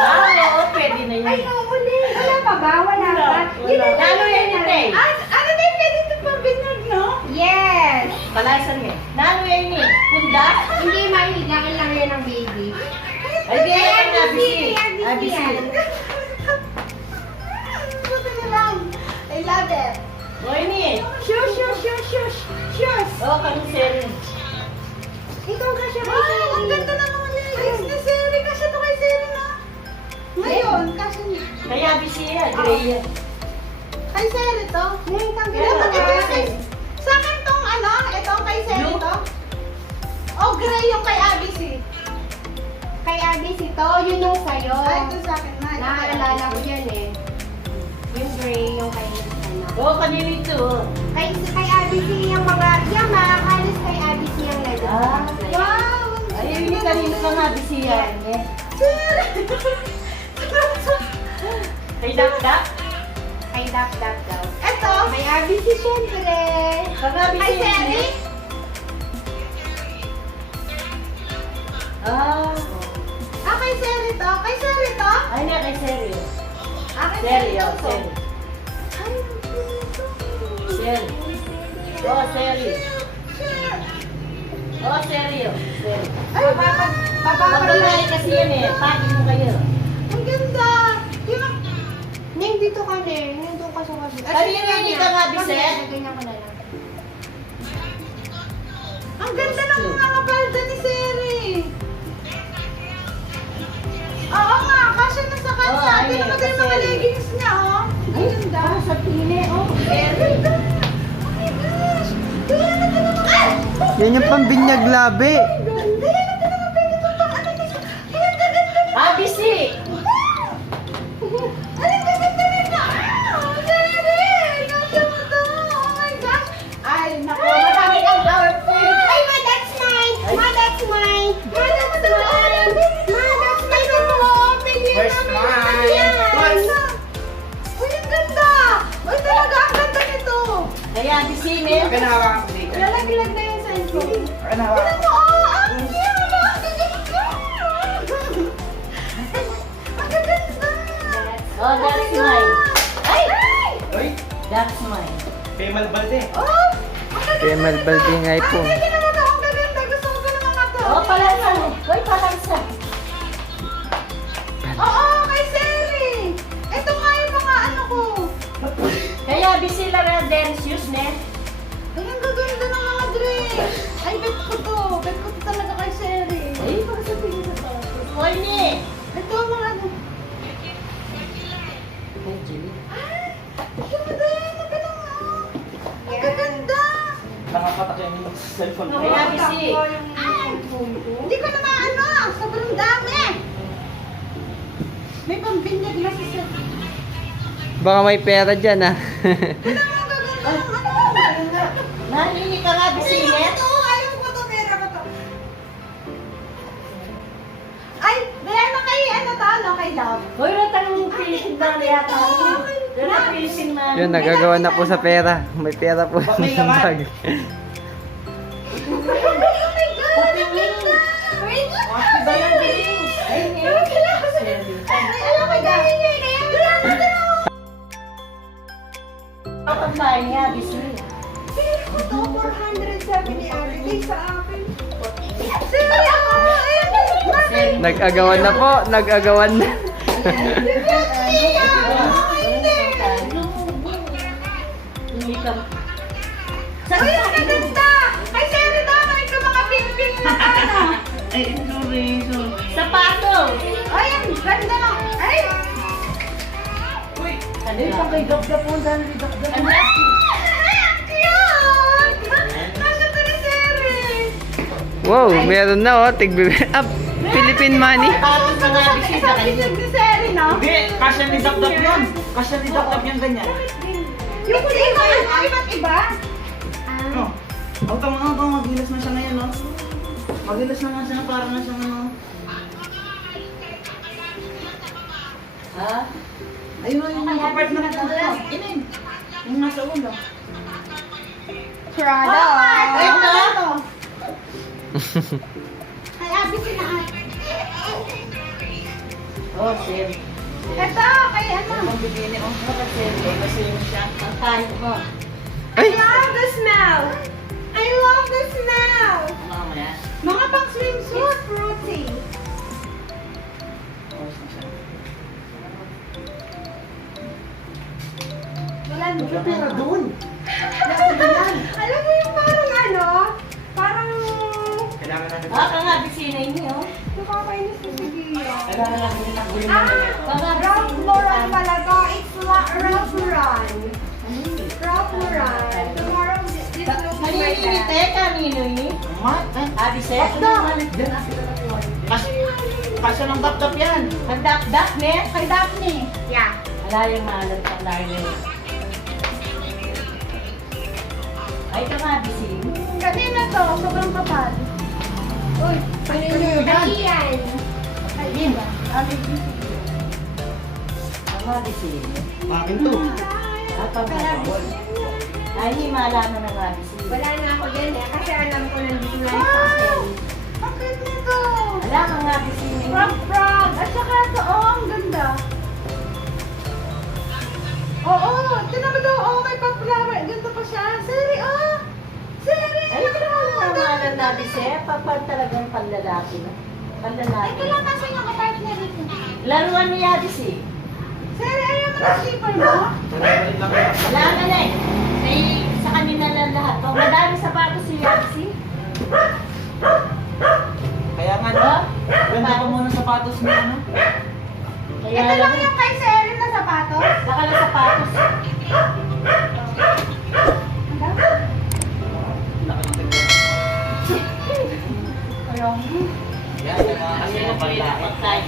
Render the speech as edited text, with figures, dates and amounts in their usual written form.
Oo, pwede na yun. Ay, nauli. Wala pa ba? Wala pa? Lalo yan yun eh. Ano na yung pwede ito pang binog, no? Yes. Palasan yan. Lalo yan eh. Punda? Hindi mahilig. Lang yan ng baby. Ay, bigyan ka na, ABC. ABC. Buti na lang. I love it. O, ini. Shush, shush, shush, shush. Shush. O, kami serin. Ikaw ka siya kay Seri. Ang ganda na naman niya. Ayos ni Seri. Kasi ito kay Seri na. Ngayon, kasi niya. Kaya ABC yan. Gray yan. Kay Seri to? Ngayon, kang Pero, dapat ito yung kasi. sa akin tong ano, ito kay Seri to. O, gray yung kay ABC. Kay ABC to, yun yung sa'yo. Ay, ito sa akin na. Naaalala ko yan eh. Yung gray, yung kay ano. O, kanino ito. Kay ABC yung mga, yung halos kay ABC yung lalo. Ah. Wow! Ay, hindi kanino ka nga ABC yan. eh. Kay Dak-Dak? Kay Dap daw. Eto, may ABC syempre. Kag ABC Kay yan. Seri? Ah. Ah, kay Seri to? Kay Seri to? Ay, na kay Seri. Ah, kay Seri, to o, to. Seri. Ay, ito. Seri. O, Seri. O, Seri, o. Seri. Ay, Magbabae kasi yan eh. Pati mo kayo. ang ganda. Yung Ning, dito ka din. Ning, doon ka sa kasi. Kanina hindi ka nga, Biset? Ganyan ko na lang. Ang ganda ng mga palda ni Seri. Oo nga, kasya na sa kanya. Oo, Tingnan mo ayun, din mga Seri. leggings niya, oh. Ang ganda. Ah, sa pili, o. Seri. Oh my gosh! Kaya na ito naman! Yan yung pambinyag labi. Kaya na ito naman pwede ito pang ano nito. Kaya ang gaganda nito. ABC. Ano ang gaganda nito? Ah! Seri! Kasya mo to! Oh my gosh! Ay, naku, marami kang outfit. Ay, ma, that's mine! Ma, that's mine! Ma, that's mine! Ma, that's mine! Ito mo, pili Where's namin. mine? Yan. Uy, ang ganda! Uy, talaga, ang ganda nito! Kaya ABC, ne? Akin na hawakan ko dito. Lalaglag na yung cellphone. Akin na hawakan Tignan ko. mo, oh, ang cute! Ang gaganda! Oh, that's mine. Ay! Uy, That's mine. Kemal Balde. Oh! Ang gaganda Kemal nito. Balde nga ito. Ay, hindi naman ako ang gaganda. Gusto ko pa naman ito. Oh, palansa. Uy, palansa. Oo, kay Seri. Ito nga yung mga ano ko. Kaya ABC lang na dance shoes, ne? Ay, ang gaganda ng mga dress. Ay, bet ko to. Bet ko to talaga kay Seri. Ay, baka sabihin sa to. Hoy, ne? Ito ang mga ano. Ay, Julie. Ay, ganda yan. Ang ganda nga. Ang gaganda. Nakapatak yan yung cellphone ko. Kaya ABC. Ay, hindi ko na maano. Sobrang dami. May pambinyag na si Seri. Baka may pera dyan ah. Ito ang gaganda ng ano. Nahili ka nga, ABC, ne? Ayaw ko to, pera ko to. Ay, kaya na kay ano to, no, kay Love. Hoy, ratang pilisin na yata. Ratang pilisin na. Yun, nagagawa na po sa pera. May pera po sa bag. Oh my God, ang ganda! Wait, Ba yung bilis? Ay, ne? ay, alam ko dahil niya, kaya wala na ito. Ang bahay niya, ABC. Ito, 470 everyday sa akin. Seri ako! Ayun, Nag-agawan na po. Nag-agawan na. Hindi ka. Uy, ang gaganda! Ay, Seri to, ito mga pink-pink na ano. Ay, sorry. Sapato! Ay, ang ganda ng... Ay! Uy, ano yung kay Dok-Dok po dahil ni Dok-Dok? Ano? Ang cute! Nasa to ni Seri! Wow, meron na oh. Philippine money. Tapos na nga, ABC na kayo. Isang ni Seri, no? Hindi, kasya ni Dap-Dap yun. Kasya ni Dap-Dap yung ganyan. Yung iba, ano, iba't iba? No. Ang tama nga ba, magilas na siya ngayon, no? Magilas na nga siya, parang na siya ano. Ha? Ayun na yung mga part na nagkakala. Inin. Yung nasa ulo. Prada. Ito? Ay, abi sila. Oh, sir. Ito, kay ano? Ang bibili ko. Kasi yun siya. Ang kahit mo. I love the smell! I love the smell! Ano yan? Mga pang swimsuit, fruity. Wala mo. May pera doon. Alam mo yung parang ano? Parang... Kailangan natin. Kangabisinay niyo. Nakakainis na si Gia. Kailangan natin itakbuhin mo Ah! Ralph Lauren pala to. It's Ralph Lauren. Ralph Lauren. Tomorrow, this will be my Naninit dad. eh, kanino eh? Mat, Abi, sir. Kasya ng dap-dap yan. Pagdak-dak, ne? Kay Daphne. Yeah. Wala yung maalam sa darling. Ay, kangabisin. Kanina to, sobrang kapal. Uy, Ayan. Ayun ba? Kangabisin. Akin to. At pagkakabol. Ay, hindi maalaman ng kangabisin. Wala na ako din eh, kasi alam ko nandito na yung sa akin. Ang cute nito. Wala kang kangabisin eh. Frog. At saka ito, oh, ang ganda. Oo, tinan mo daw, oh, may pa-flower. Ganito pa siya. Seri, oh. Seri, Ay, ito naman maalaman na bise. Papal talagang panlalaki na. Panlalaki. Ito lang kasi yung kapartner dito. Laruan ni Yadis eh. Seri, ayaw mo na slipper mo? Wala ka na eh. Ay, sa kanila lang lahat. Oh, madami sapatos si Yadis eh. Kaya nga, Ano? ganda pa muna sapatos niya, ano? Kaya Ito lang lang yung kay Seri na sapatos. Saka lang sapatos. Ayaw mo. Yan, yung mga Kasi kasya ng yung banda. pag tayo